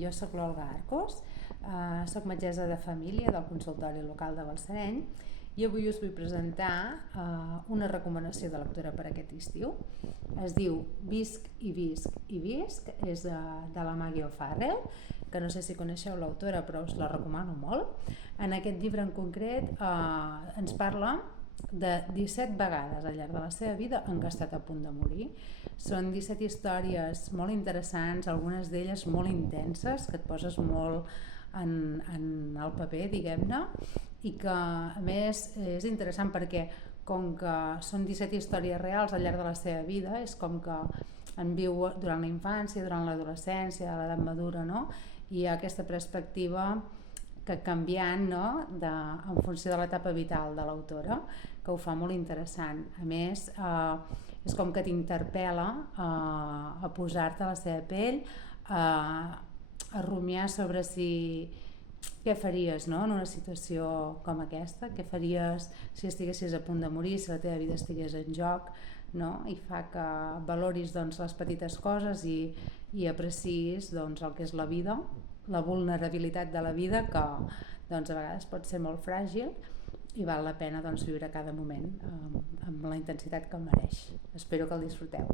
jo soc l'Olga Arcos, soc metgessa de família del consultori local de Balsareny i avui us vull presentar una recomanació de lectura per aquest estiu. Es diu Visc i Visc i Visc, és de la Maggie O'Farrell, que no sé si coneixeu l'autora però us la recomano molt. En aquest llibre en concret ens parla de 17 vegades al llarg de la seva vida en què ha estat a punt de morir. Són 17 històries molt interessants, algunes d'elles molt intenses, que et poses molt en el paper, diguem-ne, i que a més és interessant perquè com que són 17 històries reals al llarg de la seva vida, és com que en viu durant la infància, durant l'adolescència, a l'edat madura, no? I hi ha aquesta perspectiva que canviant, no? En funció de l'etapa vital de l'autora, que ho fa molt interessant. A més, és com que t'interpel·la a posar-te a la seva pell, a rumiar sobre què faries, no? En una situació com aquesta, què faries si estiguessis a punt de morir, si la teva vida estigués en joc, no? I fa que valoris doncs, les petites coses i apreciïs doncs, el que és la vida, la vulnerabilitat de la vida, que doncs, a vegades pot ser molt fràgil i val la pena doncs, viure cada moment amb la intensitat que mereix. Espero que el disfruteu.